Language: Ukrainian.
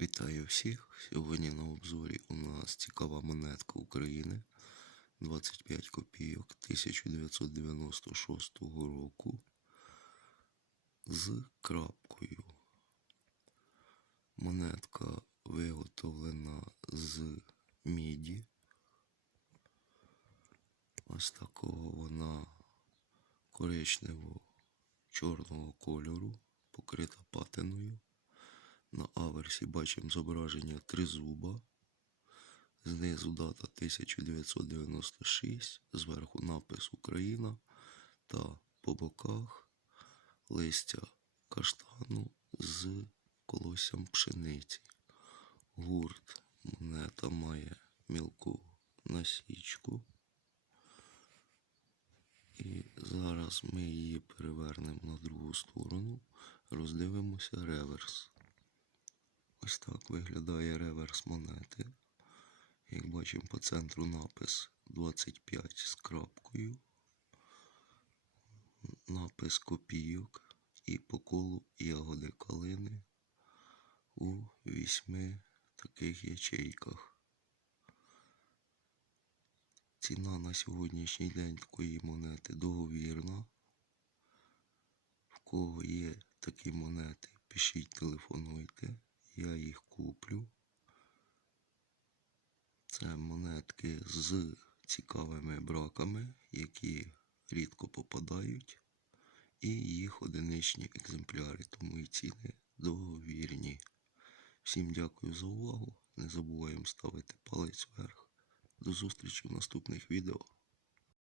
Вітаю всіх! Сьогодні на обзорі у нас цікава монетка України 25 копійок 1996 року з крапкою. Монетка виготовлена з міді. Ось такого вона коричнево-чорного кольору, покрита патиною. На аверсі бачимо зображення тризуба. Знизу дата 1996, зверху напис Україна та по боках листя каштану з колоссям пшениці. Гурт монета має мілку насічку. І зараз ми її перевернемо на другу сторону, роздивимося реверс. Ось так виглядає реверс монети. Як бачимо по центру напис 25 з крапкою, напис копійок і по колу ягоди калини у вісьми таких ячейках. Ціна на сьогоднішній день такої монети договірна. В кого є такі монети, пишіть, телефонуйте, я їх куплю. Це монетки з цікавими браками, які рідко попадають, і їх одиничні екземпляри, тому і ціни договірні. Всім дякую за увагу. Не забуваємо ставити палець вверх. До зустрічі в наступних відео.